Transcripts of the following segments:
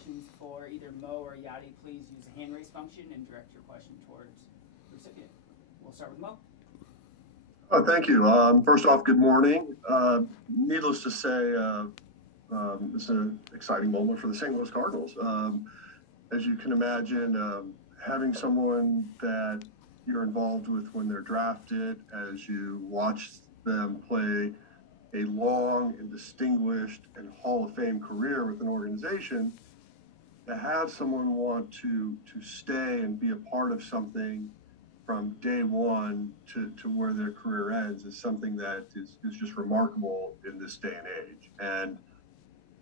questions for either Mo or Yadi, please use the hand raise function and direct your question towards the recipient. We'll start with Mo. Oh, thank you. First off, good morning. Needless to say, it's an exciting moment for the St. Louis Cardinals. As you can imagine, having someone that you're involved with when they're drafted, as you watch them play a long and distinguished and Hall of Fame career with an organization, to have someone want to stay and be a part of something from day one to where their career ends is something that is just remarkable in this day and age. And,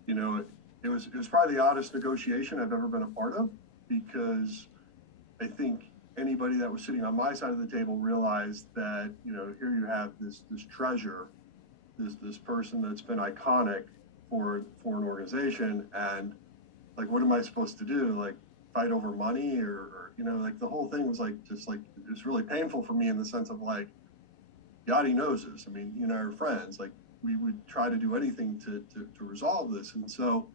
you know, it was probably the oddest negotiation I've ever been a part of, because I think anybody that was sitting on my side of the table realized that, you know, here you have this treasure, this person that's been iconic for an organization, and like, what am I supposed to do? Like, fight over money or you know, like the whole thing was like, just like, it was really painful for me in the sense of like, Yadi knows this. I mean, you and I are friends. Like, we would try to do anything to resolve this. And so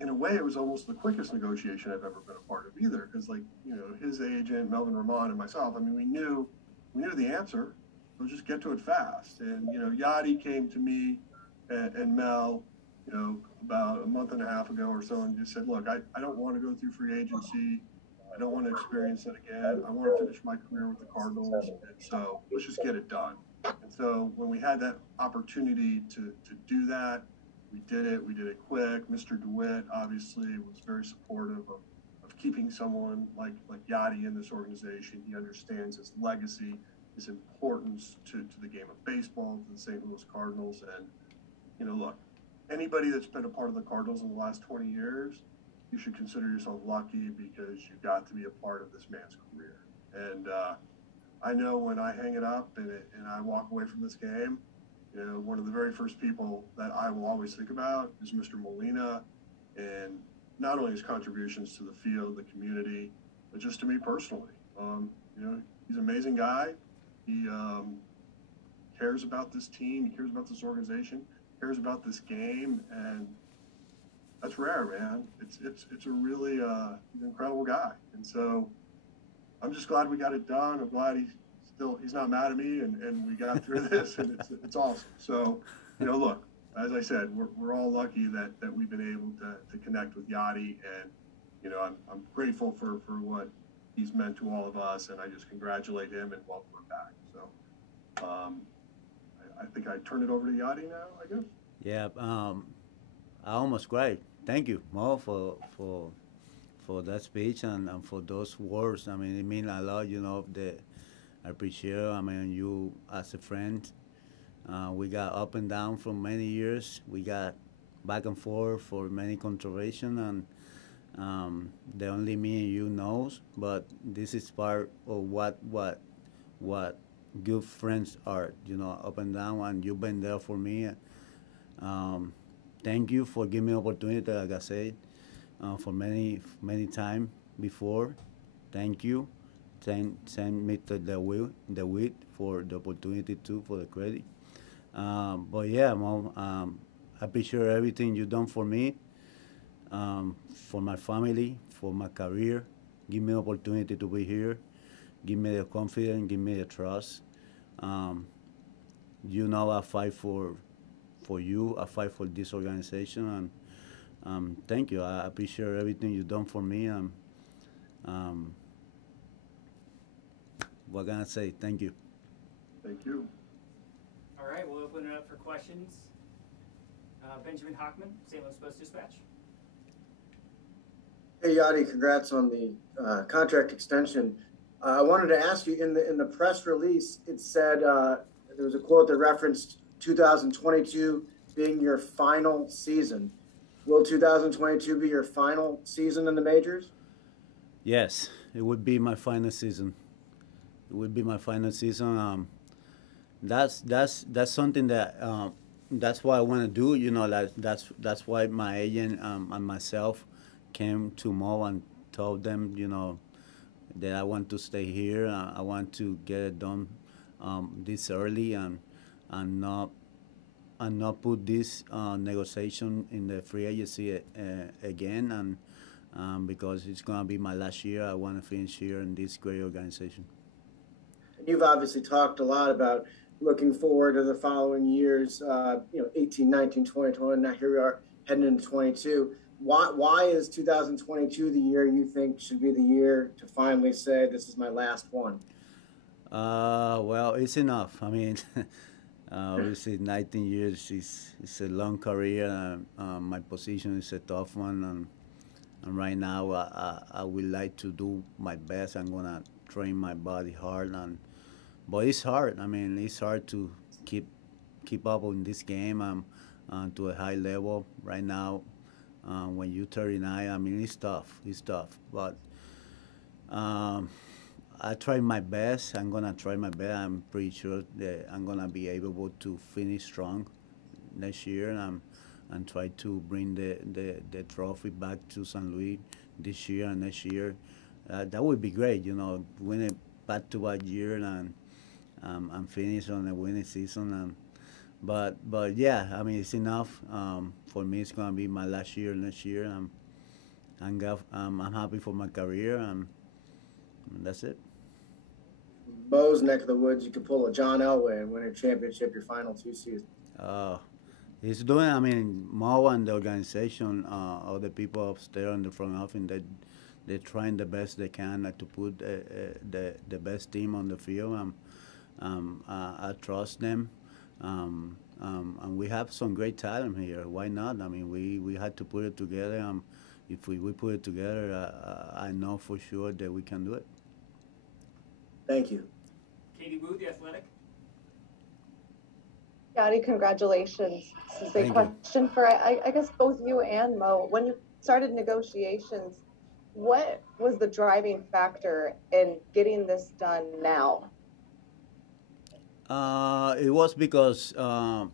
in a way, it was almost the quickest negotiation I've ever been a part of either. Because like, you know, his agent, Melvin Ramon, and myself, I mean, we knew the answer. So just get to it fast. And, you know, Yadi came to me and Mel, you know, about a month and a half ago or so, and just said, look, I don't want to go through free agency. I don't want to experience it again. I want to finish my career with the Cardinals. And so let's just get it done. And so when we had that opportunity to do that, we did it. We did it quick. Mr. DeWitt obviously was very supportive of keeping someone like Yadi in this organization. He understands his legacy, his importance to the game of baseball, to the St. Louis Cardinals. And, you know, look, anybody that's been a part of the Cardinals in the last 20 years, you should consider yourself lucky because you got to be a part of this man's career. And I know when I hang it up and I walk away from this game, you know, one of the very first people that I will always think about is Mr. Molina, and not only his contributions to the field, the community, but just to me personally. You know, he's an amazing guy. He cares about this team. He cares about this organization. Cares about this game, and that's rare, man. It's a really he's an incredible guy, and so I'm just glad we got it done. I'm glad he's not mad at me, and we got through this, and it's awesome. So, you know, look, as I said, we're all lucky that we've been able to connect with Yadi, and you know, I'm grateful for what he's meant to all of us, and I just congratulate him and welcome him back. So, I think I turn it over to Yadi now, I guess. Yeah, I almost cried. Thank you, Mo, for that speech and for those words. I mean, it means a lot, you know, I appreciate it. I mean, you as a friend. We got up and down for many years. We got back and forth for many controversies, and the only me and you knows. But this is part of what good friends are, you know, up and down, and you've been there for me. Thank you for giving me opportunity, like I said, for many times before. Thank you. Send me to the wit for the opportunity too, for the credit. But yeah, Mom, I appreciate everything you done for me, for my family, for my career. Give me opportunity to be here. Give me the confidence. Give me the trust. You know, I fight for you. I fight for this organization, and thank you. I appreciate everything you done for me. What can I say? Thank you. Thank you. All right, we'll open it up for questions. Benjamin Hockman, St. Louis Post-Dispatch. Hey, Yadi, congrats on the contract extension. I wanted to ask you, in the press release, it said there was a quote that referenced 2022 being your final season. Will 2022 be your final season in the majors? Yes, it would be my final season. It would be my final season. That's something that that's what I want to do. You know, that's why my agent and myself came to Mo and told them, you know, that I want to stay here. I want to get it done this early and not not put this negotiation in the free agency again, and because it's gonna be my last year, I want to finish here in this great organization. You've obviously talked a lot about looking forward to the following years, 18, 19, 20, 21. Now here we are heading into 22. Why is 2022 the year you think should be the year to finally say this is my last one? Well, it's enough. I mean, obviously 19 years is a long career. My position is a tough one, and right now I would like to do my best. I'm gonna train my body hard, but it's hard. I mean, it's hard to keep up in this game to a high level right now. When you're 39, I mean, it's tough. It's tough, but I try my best. I'm gonna try my best. I'm pretty sure that I'm gonna be able to finish strong next year, and try to bring the trophy back to San Luis this year and next year. That would be great, win it back-to-back year and finish on a winning season. But yeah, I mean, it's enough. For me, it's gonna be my last year next year. I'm happy for my career, and that's it. Mo's neck of the woods, you could pull a John Elway and win a championship your final 2 seasons. He's doing. I mean, Mo and the organization, all the people upstairs in the front office, they're trying the best they can to put the best team on the field. I trust them. And we have some great talent here. Why not? I mean, we had to put it together. If we put it together, I know for sure that we can do it. Thank you. Katie Booth, The Athletic. Yadi, congratulations. This is a Thank question for, I guess, both you and Mo. When you started negotiations, what was the driving factor in getting this done now? It was because I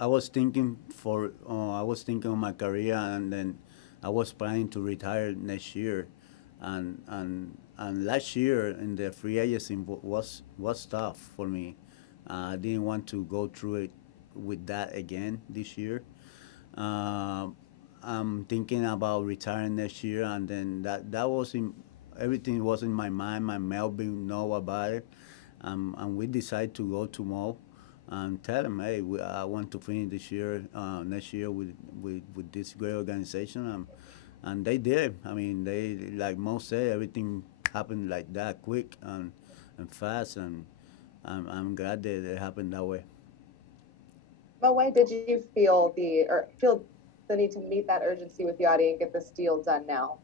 was thinking of my career, and then I was planning to retire next year, and last year in the free agency was tough for me. I didn't want to go through it with that again this year. I'm thinking about retiring next year, and then that was everything was in my mind. My Melvin know about it. And we decided to go to Mo and tell him, hey, I want to finish this year, next year with this great organization. And they did. I mean, they, like Mo said, everything happened like that, quick and fast, and I'm glad that it happened that way. Mo, why did you feel the need to meet that urgency with Yadi and get this deal done now?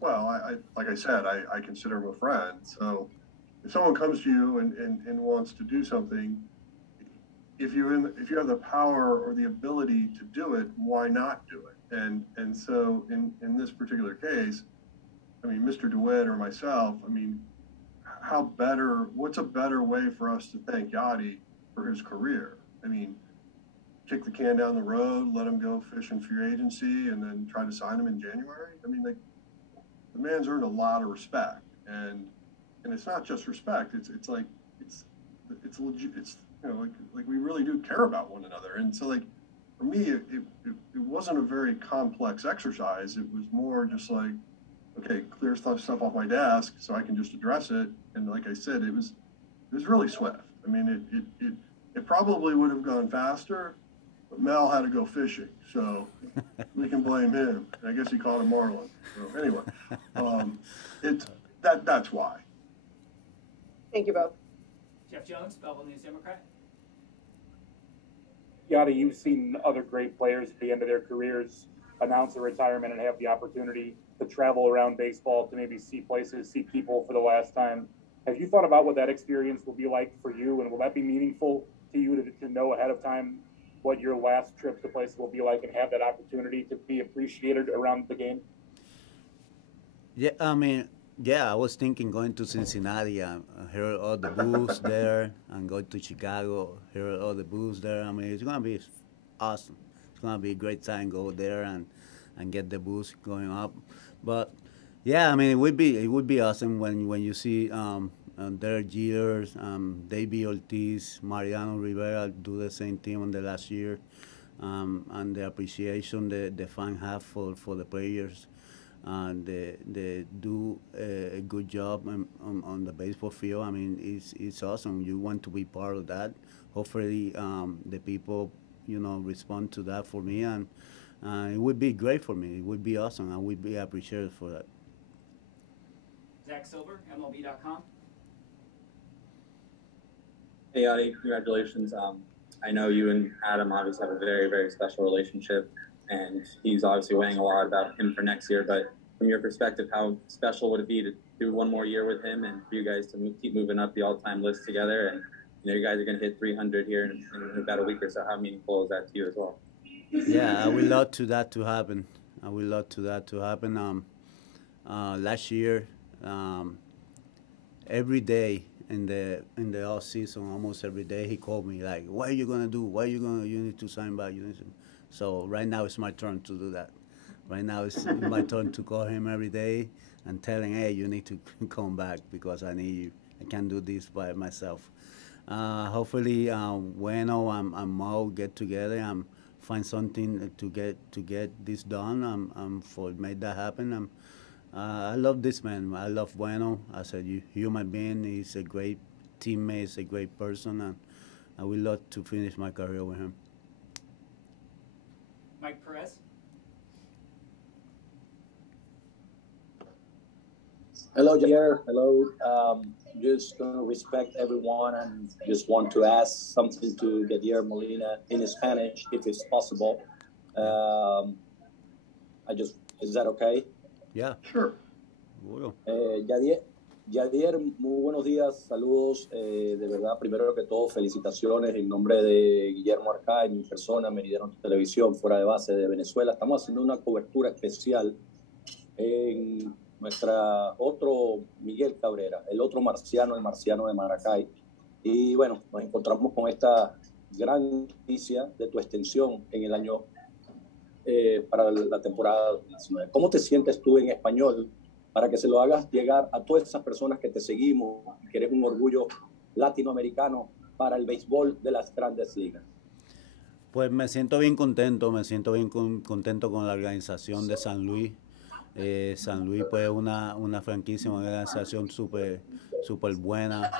Well, like I said, I consider him a friend. So if someone comes to you and wants to do something, if you have the power or the ability to do it, why not do it? And so in this particular case, I mean, Mr. DeWitt or myself, I mean, what's a better way for us to thank Yadi for his career? I mean, kick the can down the road, let him go fish in free agency, and then try to sign him in January? I mean, like, the man's earned a lot of respect, and it's not just respect. It's like it's legit. It's like we really do care about one another. And so, like, for me, it wasn't a very complex exercise. It was more just like, okay, clear stuff off my desk so I can just address it. And like I said, it was really swift. I mean, it probably would have gone faster, but Mel had to go fishing, so we can blame him. I guess he caught a marlin. So anyway, that's why. Thank you both. Jeff Jones, Belleville News Democrat. Yadi, you've seen other great players at the end of their careers announce their retirement and have the opportunity to travel around baseball, to maybe see places, see people for the last time. Have you thought about what that experience will be like for you, and will that be meaningful to you to know ahead of time what your last trip to places will be like and have that opportunity to be appreciated around the game? Yeah, I mean, I was thinking going to Cincinnati and hear all the booths there, and go to Chicago, hear all the booths there. I mean, it's going to be awesome. It's going to be a great time, go there and get the booths going up. But yeah, I mean, it would be awesome when you see Derek Jeter, David Ortiz, Mariano Rivera do the same thing on the last year, and the appreciation the fans have for the players. They do a good job on the baseball field. I mean, it's awesome. You want to be part of that. Hopefully, the people, respond to that for me, and it would be great for me. It would be awesome. I would be appreciated for that. Zach Silver, MLB.com. Hey, Yadi, congratulations. I know you and Adam obviously have a very, very special relationship, and he's obviously weighing a lot about him for next year. But from your perspective, how special would it be to do one more year with him and for you guys to keep moving up the all-time list together? And you guys are going to hit 300 here in about a week or so. How meaningful is that to you as well? Yeah, I would love that to happen. I would love that to happen. Last year, every day in the off season, almost every day, he called me like, "What are you gonna do? You need to sign back. So right now it's my turn to do that. Right now it's my turn to call him every day and tell him, "Hey, you need to come back because I need you. I can't do this by myself." Hopefully, Bueno and Mo get together and find something to get this done. For make that happen. I love this man. I love Bueno as a human being. He's a great teammate. He's a great person, and I would love to finish my career with him. Mike Perez. Hello, Yadier. Hello. Just going to respect everyone and just want to ask something to Yadier Molina in Spanish, if it's possible. Is that okay? Yeah. Sure. Bueno. Yadier, muy buenos días, saludos. De verdad, primero que todo, felicitaciones en nombre de Guillermo Arcá y mi persona, Meridiano Televisión, fuera de base de Venezuela. Estamos haciendo una cobertura especial en nuestra otro Miguel Cabrera, el otro marciano, el marciano de Maracay. Y bueno, nos encontramos con esta gran noticia de tu extensión en el año para la temporada 2019. ¿Cómo te sientes tú en español para que se lo hagas llegar a todas esas personas que te seguimos y que eres un orgullo latinoamericano para el béisbol de las grandes ligas? Pues me siento bien contento, contento con la organización de San Luis. San Luis pues es una franquicia, una organización súper buena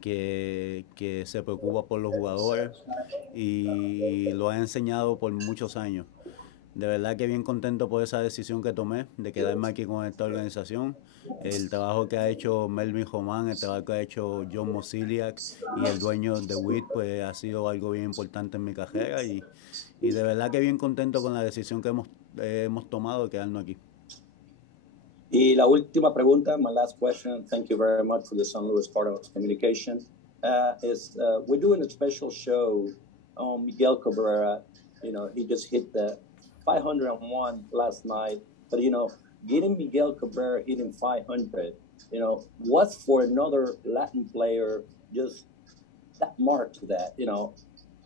que se preocupa por los jugadores y lo ha enseñado por muchos años. De verdad que bien contento por esa decisión que tomé de quedarme aquí con esta organización. El trabajo que ha hecho Melvin Román, el trabajo que ha hecho John Mosiliak y el dueño de WIT pues ha sido algo bien importante en mi carrera y de verdad que bien contento con la decisión que hemos tomado de quedarnos aquí. Y la última pregunta, my last question, thank you very much for the San Luis Cardinals communication, we're doing a special show on Miguel Cabrera. He just hit the 501 last night, but getting Miguel Cabrera hitting 500, what's for another Latin player just that mark to that,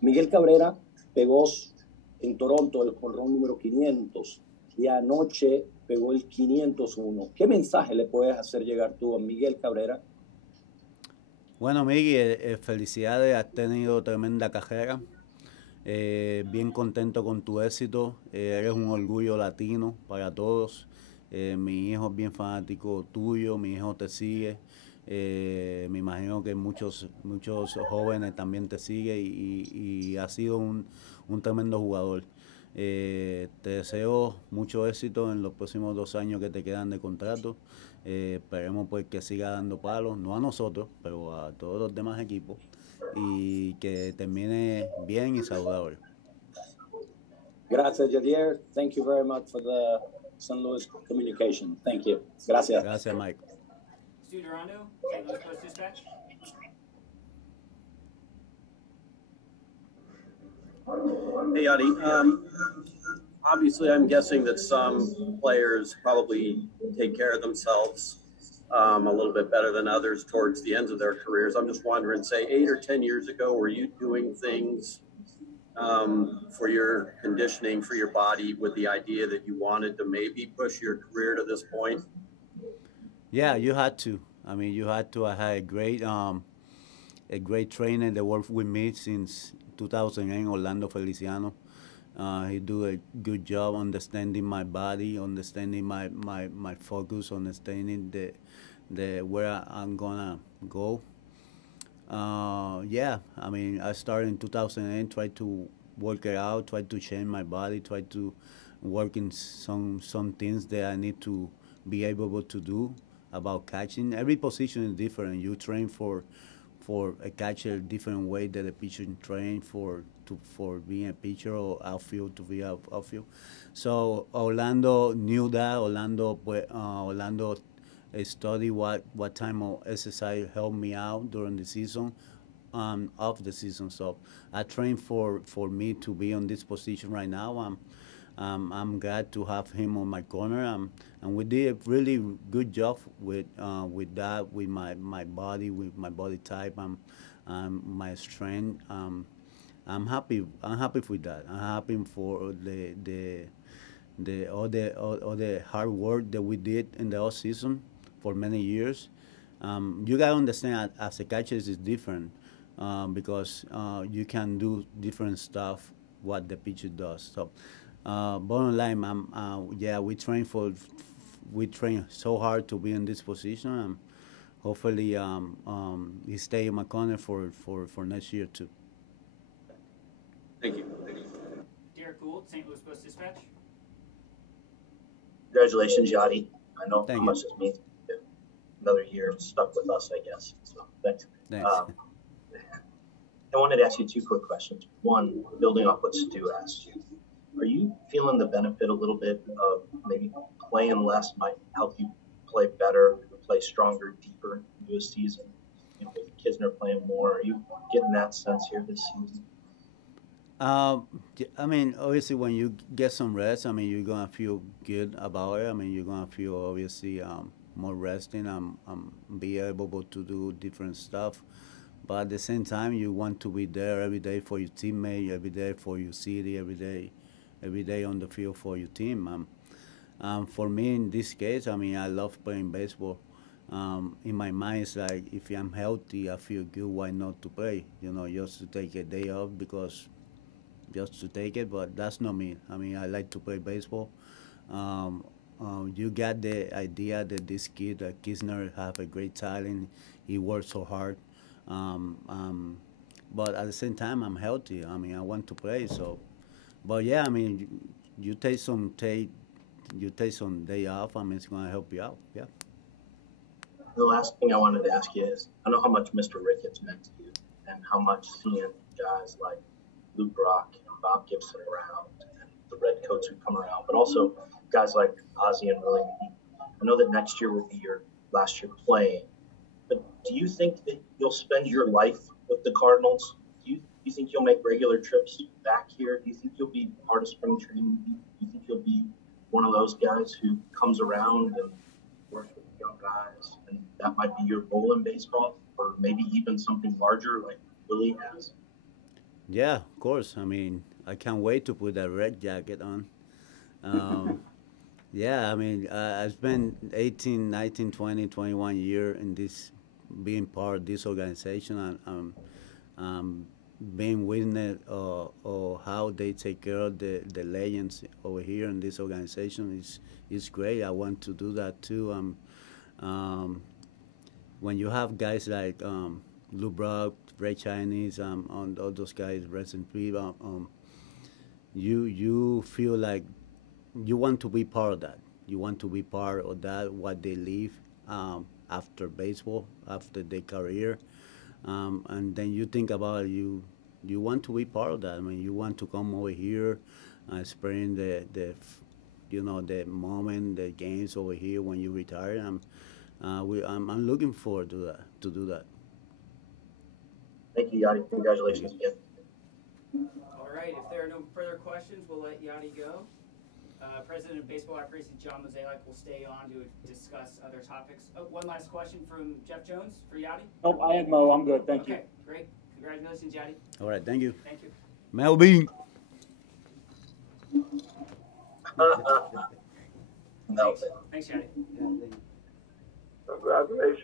Miguel Cabrera pegó en Toronto el jonrón número 500 y anoche pegó el 501. ¿Qué mensaje le puedes hacer llegar tú a Miguel Cabrera? Bueno, Miguel, felicidades, has tenido tremenda carrera. Bien contento con tu éxito. Eres un orgullo latino para todos. Mi hijo es bien fanático tuyo, mi hijo te sigue. Me imagino que muchos jóvenes también te siguen y has sido un tremendo jugador. Te deseo mucho éxito en los próximos 2 años que te quedan de contrato. Esperemos pues que siga dando palos, no a nosotros, pero a todos los demás equipos, y que termine bien y saludable. Gracias, Yadier. Thank you very much for the San Luis communication. Thank you. Gracias. Gracias, Mike. Stu Durando, St. Louis Post-Dispatch. Hey, Yadi. Obviously, I'm guessing that some players probably take care of themselves a little bit better than others towards the ends of their careers. I'm just wondering, say 8 or 10 years ago, were you doing things for your conditioning, for your body, with the idea that you wanted to maybe push your career to this point? Yeah, you had to. I mean, you had to have a great trainer that worked with me since 2008, Orlando Feliciano. He do a good job understanding my body, understanding my focus, understanding the where I'm gonna go. Yeah, I mean, I started in 2008, tried to work it out, tried to change my body, tried to work in some things that I need to be able to do about catching. Every position is different. You train for a catcher different way that a pitcher train for being a pitcher or outfield to be outfield. So Orlando knew that. Orlando studied what type of exercise helped me out during the season, of the season. So I trained for me to be on this position right now. I'm glad to have him on my corner, and we did a really good job with that, with my body, with my body type, my strength. I'm happy with that. I'm happy for all the hard work that we did in the off season for many years. You gotta understand, as a catcher, is different because you can do different stuff what the pitcher does. So. Bottom line, yeah, we train so hard to be in this position, and hopefully he stay in my corner for next year too. Thank you. Derek Gould, St. Louis Post-Dispatch. Congratulations, Yadi. I know Thank how you. much this means. Another year stuck with us, I guess. So thanks. Thanks. I wanted to ask you two quick questions. One, building off what Stu asked you. Are you feeling the benefit a little bit of maybe playing less might help you play better, play stronger, deeper into a season? You know, with Kisner playing more, are you getting that sense here this season? I mean, obviously, when you get some rest, I mean, you're gonna feel good about it. I mean, you're gonna feel obviously more resting, be able to do different stuff. But at the same time, you want to be there every day for your teammate, every day for your city, every day on the field for your team. For me, in this case, I mean, I love playing baseball. In my mind, it's like, if I'm healthy, I feel good, why not to play? You know, just to take a day off because just to take it, but that's not me. I mean, I like to play baseball. You got the idea that this kid, Kisner, have a great talent. He works so hard. But at the same time, I'm healthy. I mean, I want to play, so. But yeah, I mean, you take some day off. I mean, it's gonna help you out. Yeah. The last thing I wanted to ask you is, I know how much Mr. Ricketts meant to you, and how much seeing guys like Luke Brock and Bob Gibson around, and the red coats who come around, but also guys like Ozzie and Willie McGee. I know that next year will be your last year playing, but do you think that you'll spend your life with the Cardinals? Do you think you'll make regular trips back here? Do you think you'll be part of spring training? Do you think you'll be one of those guys who comes around and works with young guys, and that might be your role in baseball, or maybe even something larger like Willie has? Yeah, of course. I mean, I can't wait to put that red jacket on. Yeah, I mean, I spent 18, 19, 20, 21 years in this, being part of this organization, and being witness of how they take care of the legends over here in this organization is great. I want to do that too. When you have guys like Lou Brock, Ray Chinese, on all those guys, rest in peace, you feel like you want to be part of that. You want to be part of that, what they live after baseball, after their career. And then you think about it, you want to be part of that. I mean, you want to come over here, experience the moment, the games over here when you retire. I'm looking forward to do that. Thank you, Yadi. Congratulations again. All right, if there are no further questions, we'll let Yadi go. President of Baseball Operations John Mozeliak will stay on to discuss other topics. Oh, one last question from Jeff Jones for Yadi. Nope, I had Mo. I'm good. Thank you. Okay, great. Congratulations, Yadi. All right, thank you. Thank you. Melvin. No. Thanks, Yadi. Yeah, thank you. Congratulations.